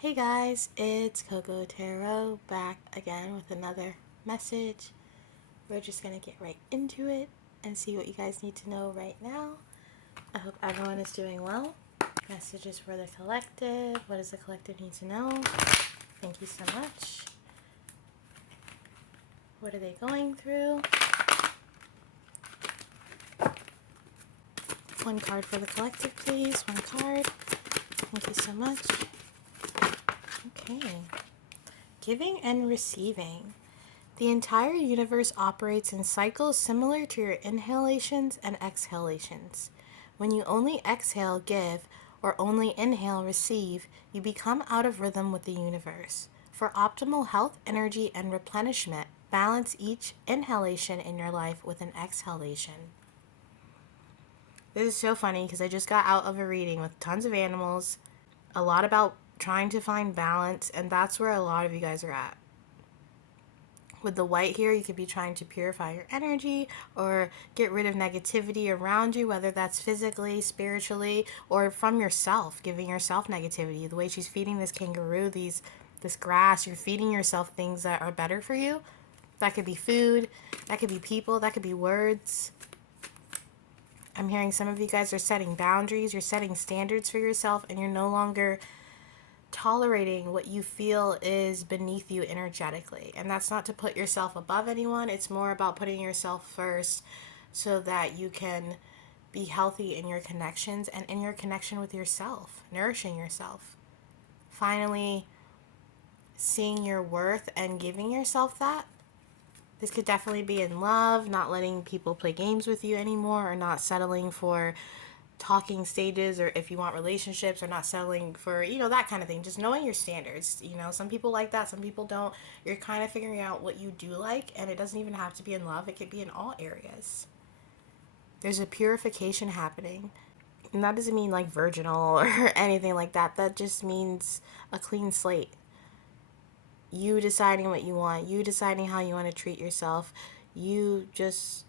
Hey guys, it's Coco Tarot back again with another message. We're just going to get right into it and see what you guys need to know right now. I hope everyone is doing well. Messages for the collective. What does the collective need to know? Thank you so much. What are they going through? One card for the collective, please. One card. Thank you so much. Okay. Giving and receiving. The entire universe operates in cycles similar to your inhalations and exhalations. When you only exhale, give, or only inhale, receive, you become out of rhythm with the universe. For optimal health, energy, and replenishment, balance each inhalation in your life with an exhalation. This is so funny because I just got out of a reading with tons of animals, a lot about trying to find balance, and that's where a lot of you guys are at. With the white here, you could be trying to purify your energy or get rid of negativity around you, whether that's physically, spiritually, or from yourself, giving yourself negativity. The way she's feeding this kangaroo, this grass, you're feeding yourself things that are better for you. That could be food, that could be people, that could be words. I'm hearing some of you guys are setting boundaries, you're setting standards for yourself, and you're no longer tolerating what you feel is beneath you energetically. And that's not to put yourself above anyone. It's more about putting yourself first so that you can be healthy in your connections and in your connection with yourself, nourishing yourself. Finally, seeing your worth and giving yourself that. This could definitely be in love, not letting people play games with you anymore, or not settling for talking stages, or if you want relationships, or not settling for, that kind of thing. Just knowing your standards. Some people like that, some people don't. You're kind of figuring out what you do like, and it doesn't even have to be in love. It could be in all areas. There's a purification happening. And that doesn't mean like virginal or anything like that. That just means a clean slate. You deciding what you want, you deciding how you want to treat yourself, you just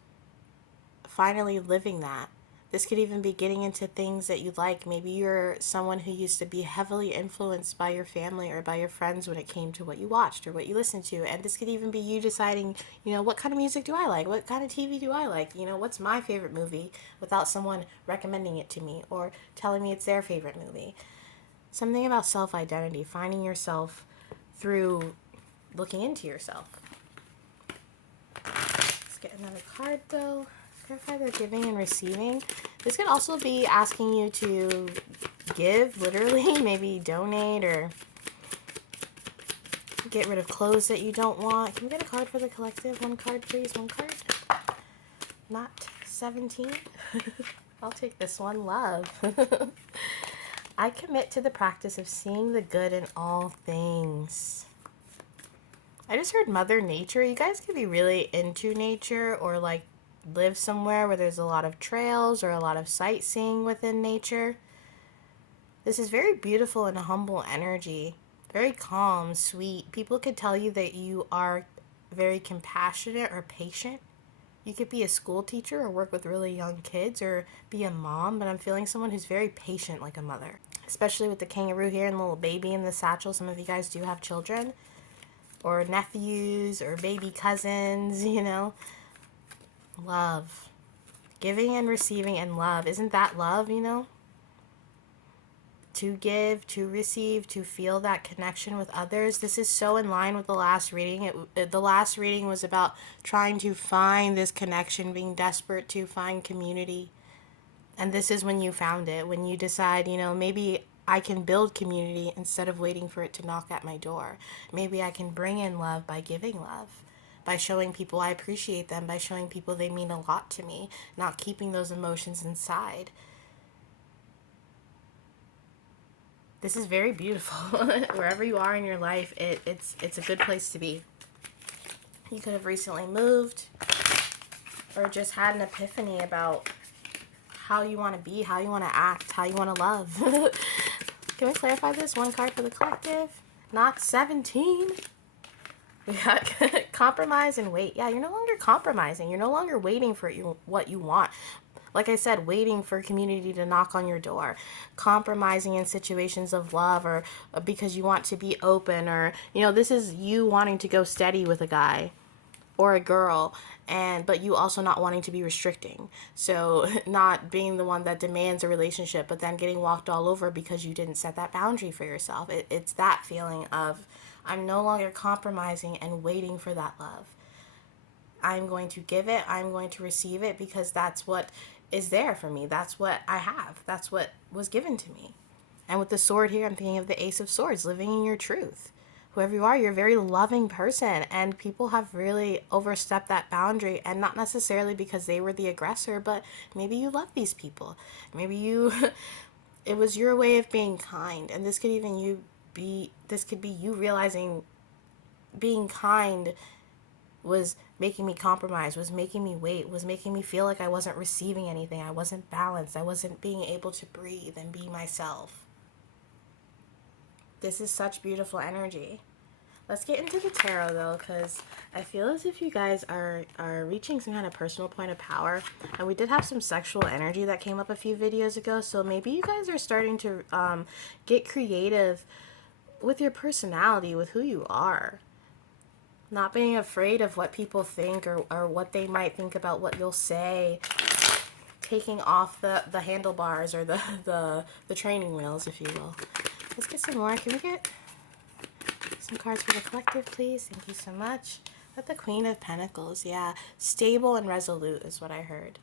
finally living that. This could even be getting into things that you like. Maybe you're someone who used to be heavily influenced by your family or by your friends when it came to what you watched or what you listened to. And this could even be you deciding, what kind of music do I like? What kind of TV do I like? What's my favorite movie, without someone recommending it to me or telling me it's their favorite movie. Something about self-identity, finding yourself through looking into yourself. Let's get another card though. Clarify the giving and receiving. This could also be asking you to give, literally, maybe donate or get rid of clothes that you don't want. Can we get a card for the collective? One card, please. One card. Not 17. I'll take this one. Love. I commit to the practice of seeing the good in all things. I just heard Mother Nature. You guys could be really into nature, or like live somewhere where there's a lot of trails or a lot of sightseeing within nature. This is very beautiful and humble energy. Very calm, sweet. People could tell you that you are very compassionate or patient. You could be a school teacher or work with really young kids or be a mom, but I'm feeling someone who's very patient like a mother. Especially with the kangaroo here and the little baby in the satchel. Some of you guys do have children or nephews or baby cousins, Love. Giving and receiving and love. Isn't that love, To give, to receive, to feel that connection with others. This is so in line with the last reading. The last reading was about trying to find this connection, being desperate to find community. And this is when you found it, when you decide, maybe I can build community instead of waiting for it to knock at my door. Maybe I can bring in love by giving love, by showing people I appreciate them, by showing people they mean a lot to me, not keeping those emotions inside. This is very beautiful. Wherever you are in your life, it's a good place to be. You could have recently moved or just had an epiphany about how you want to be, how you want to act, how you want to love. Can we clarify this? One card for the collective. Not 17. We got compromise and wait. Yeah, you're no longer compromising. You're no longer waiting for what you want. Like I said, waiting for community to knock on your door, compromising in situations of love, or because you want to be open, or, you know, this is you wanting to go steady with a guy or a girl, and but you also not wanting to be restricting, so not being the one that demands a relationship but then getting walked all over because you didn't set that boundary for yourself. It's that feeling of, I'm no longer compromising and waiting for that love. I'm going to give it, I'm going to receive it, because that's what is there for me, that's what I have, that's what was given to me. And with the sword here, I'm thinking of the Ace of Swords, living in your truth. Whoever you are, you're a very loving person, and people have really overstepped that boundary, and not necessarily because they were the aggressor, but maybe you love these people. Maybe you, it was your way of being kind, and this could be you realizing being kind was making me compromise, was making me wait, was making me feel like I wasn't receiving anything, I wasn't balanced, I wasn't being able to breathe and be myself. This is such beautiful energy. Let's get into the tarot though, because I feel as if you guys are reaching some kind of personal point of power. And we did have some sexual energy that came up a few videos ago, so maybe you guys are starting to get creative with your personality, with who you are. Not being afraid of what people think, or what they might think about what you'll say. Taking off the handlebars, or the training wheels, if you will. Let's get some more. Can we get some cards for the collective, please? Thank you so much. But the Queen of Pentacles, yeah. Stable and resolute is what I heard.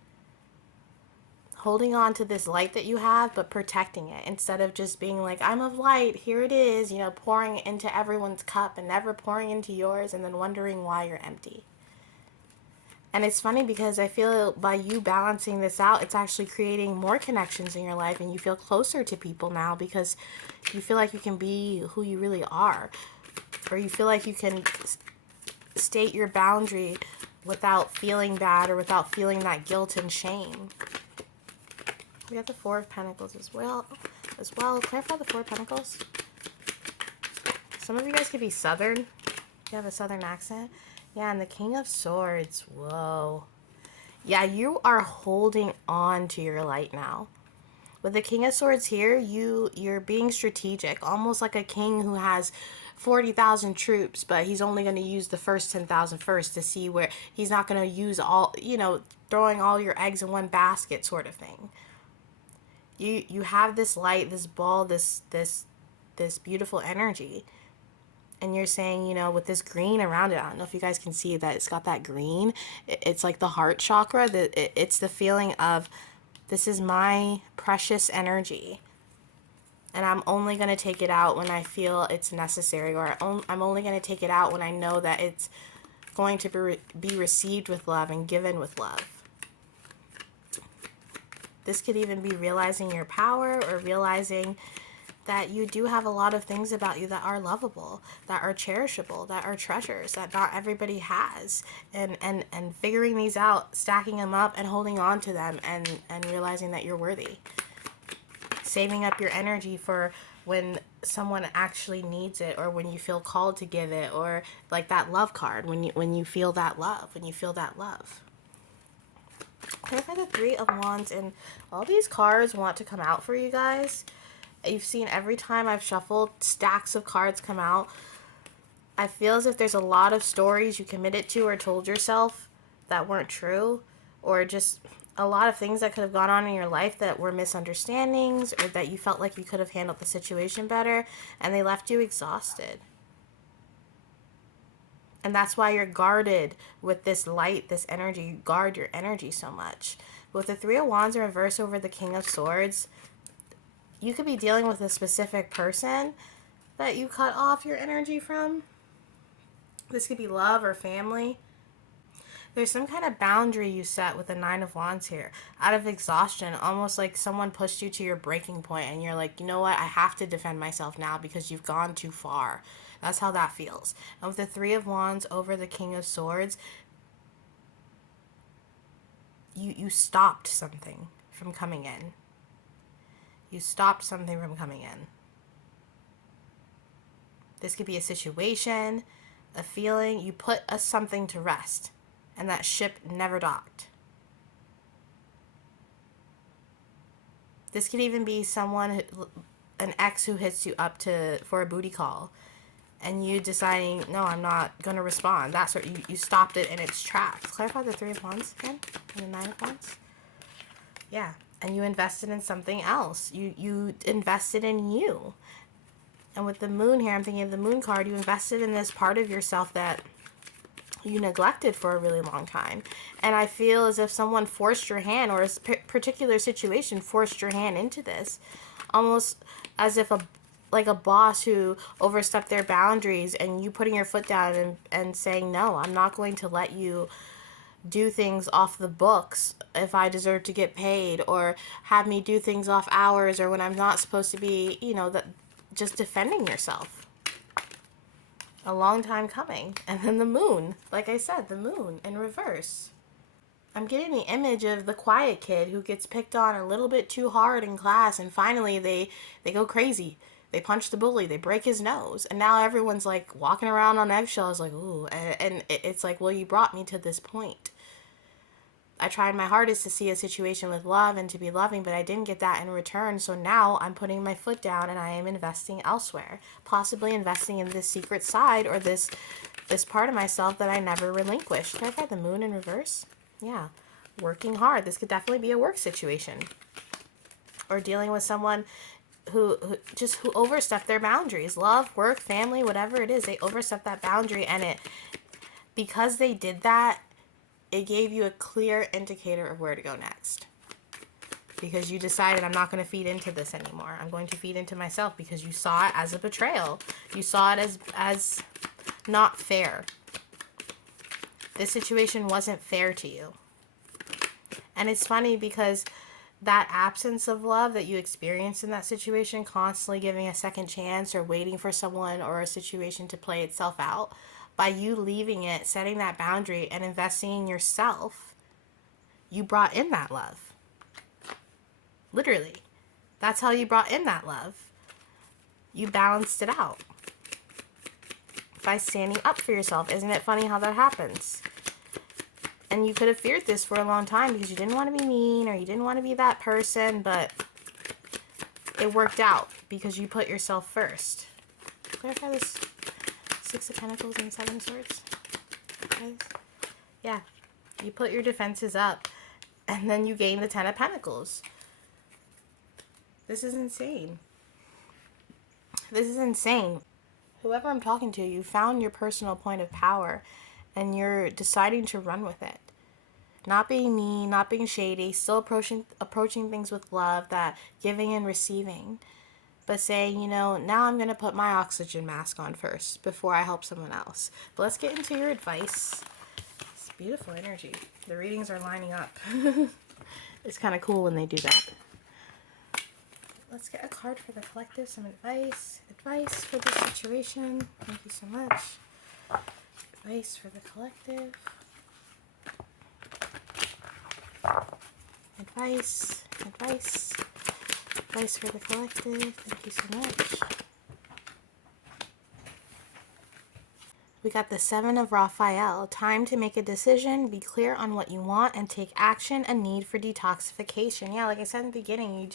Holding on to this light that you have, but protecting it. Instead of just being like, I'm of light, here it is, you know, pouring into everyone's cup and never pouring into yours, and then wondering why you're empty. And it's funny because I feel by you balancing this out, it's actually creating more connections in your life, and you feel closer to people now because you feel like you can be who you really are. Or you feel like you can state your boundary without feeling bad, or without feeling that guilt and shame. We have the Four of Pentacles as well. Clarify the Four of Pentacles. Some of you guys could be Southern. You have a Southern accent. Yeah, and the King of Swords. Whoa. Yeah, you are holding on to your light now. With the King of Swords here, you're being strategic, almost like a king who has 40,000 troops, but he's only going to use the first 10,000 first to see where he's not going to use all, you know, throwing all your eggs in one basket sort of thing. You have this light, this ball, this beautiful energy. And you're saying, you know, with this green around it, I don't know if you guys can see that it's got that green. It's like the heart chakra. It's the feeling of, this is my precious energy. And I'm only going to take it out when I feel it's necessary. Or I'm only going to take it out when I know that it's going to be received with love and given with love. This could even be realizing your power, or realizing that you do have a lot of things about you that are lovable, that are cherishable, that are treasures that not everybody has, and figuring these out, stacking them up and holding on to them, and realizing that you're worthy. Saving up your energy for when someone actually needs it, or when you feel called to give it, or like that love card, when you feel that love, Clarify the Three of Wands, and all these cards want to come out for you guys. You've seen every time I've shuffled, stacks of cards come out. I feel as if there's a lot of stories you committed to or told yourself that weren't true, or just a lot of things that could have gone on in your life that were misunderstandings, or that you felt like you could have handled the situation better, and they left you exhausted. And that's why you're guarded with this light, this energy. You guard your energy so much. With the Three of Wands in reverse over the King of Swords, you could be dealing with a specific person that you cut off your energy from. This could be love or family. There's some kind of boundary you set with the Nine of Wands here, out of exhaustion, almost like someone pushed you to your breaking point, and you're like, you know what, I have to defend myself now because you've gone too far. That's how that feels. And with the Three of Wands over the King of Swords, you stopped something from coming in. You stopped something from coming in. This could be a situation, a feeling. You put something to rest, and that ship never docked. This could even be an ex who hits you up for a booty call, and you deciding, no, I'm not going to respond. That's what you stopped it in its tracks. Clarify the Three of Wands again, and the Nine of Wands. Yeah, and you invested in something else. You invested in you. And with the Moon here, I'm thinking of the Moon card, you invested in this part of yourself that you neglected for a really long time. And I feel as if someone forced your hand, or a particular situation forced your hand into this. Almost as if like a boss who overstepped their boundaries, and you putting your foot down and saying, no, I'm not going to let you do things off the books if I deserve to get paid, or have me do things off hours, or when I'm not supposed to be, just defending yourself. A long time coming. And then the Moon, like I said, the Moon in reverse. I'm getting the image of the quiet kid who gets picked on a little bit too hard in class, and finally they go crazy. They punch the bully, they break his nose, and now everyone's like walking around on eggshells like, ooh, and it's like, well, you brought me to this point. I tried my hardest to see a situation with love and to be loving, but I didn't get that in return. So now I'm putting my foot down and I am investing elsewhere, possibly investing in this secret side, or this part of myself that I never relinquished. Can I find the Moon in reverse? Yeah, working hard. This could definitely be a work situation, or dealing with someone who overstepped their boundaries. Love, work, family, whatever it is, they overstepped that boundary, and because they did that, it gave you a clear indicator of where to go next. Because you decided, I'm not going to feed into this anymore. I'm going to feed into myself, because you saw it as a betrayal. You saw it as not fair. This situation wasn't fair to you. And it's funny because that absence of love that you experienced in that situation, constantly giving a second chance or waiting for someone or a situation to play itself out, by you leaving it, setting that boundary, and investing in yourself, you brought in that love. Literally. That's how you brought in that love. You balanced it out by standing up for yourself. Isn't it funny how that happens? And you could have feared this for a long time because you didn't want to be mean, or you didn't want to be that person, but it worked out because you put yourself first. Clarify this. Six of Pentacles and Seven of Swords. Okay. Yeah. You put your defenses up, and then you gain the Ten of Pentacles. This is insane. This is insane. Whoever I'm talking to, you found your personal point of power, and you're deciding to run with it. Not being mean, not being shady, still approaching things with love, that giving and receiving. But saying, now I'm going to put my oxygen mask on first before I help someone else. But let's get into your advice. It's beautiful energy. The readings are lining up. It's kind of cool when they do that. Let's get a card for the collective. Some advice. Advice for the situation. Thank you so much. Advice for the collective. Advice. Advice. Advice for the collective. Thank you so much. We got the Seven of Raphael. Time to make a decision, be clear on what you want, and take action. A need for detoxification. Yeah, like I said in the beginning,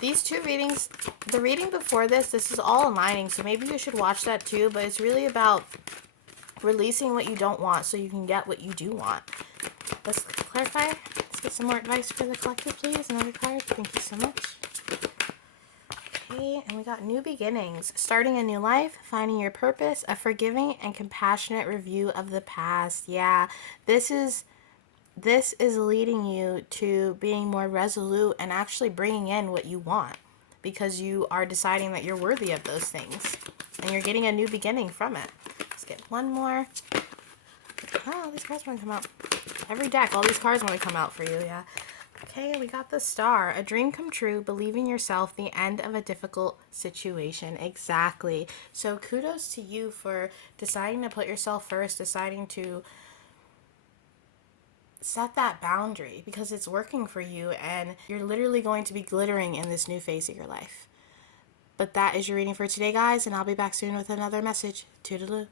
these two readings, the reading before this is all aligning, so maybe you should watch that too, but it's really about releasing what you don't want so you can get what you do want. Let's clarify. Let's get some more advice for the collective, please. Another card. Thank you so much. Okay, and we got new beginnings. Starting a new life, finding your purpose, a forgiving and compassionate review of the past. Yeah, this is leading you to being more resolute and actually bringing in what you want, because you are deciding that you're worthy of those things, and you're getting a new beginning from it. Let's get one more. Oh, these cards want to come out. Every deck, all these cards want to come out for you, yeah. Okay, we got the Star. A dream come true, believe in yourself, the end of a difficult situation. Exactly. So kudos to you for deciding to put yourself first, deciding to set that boundary, because it's working for you, and you're literally going to be glittering in this new phase of your life. But that is your reading for today, guys, and I'll be back soon with another message. Toodaloo.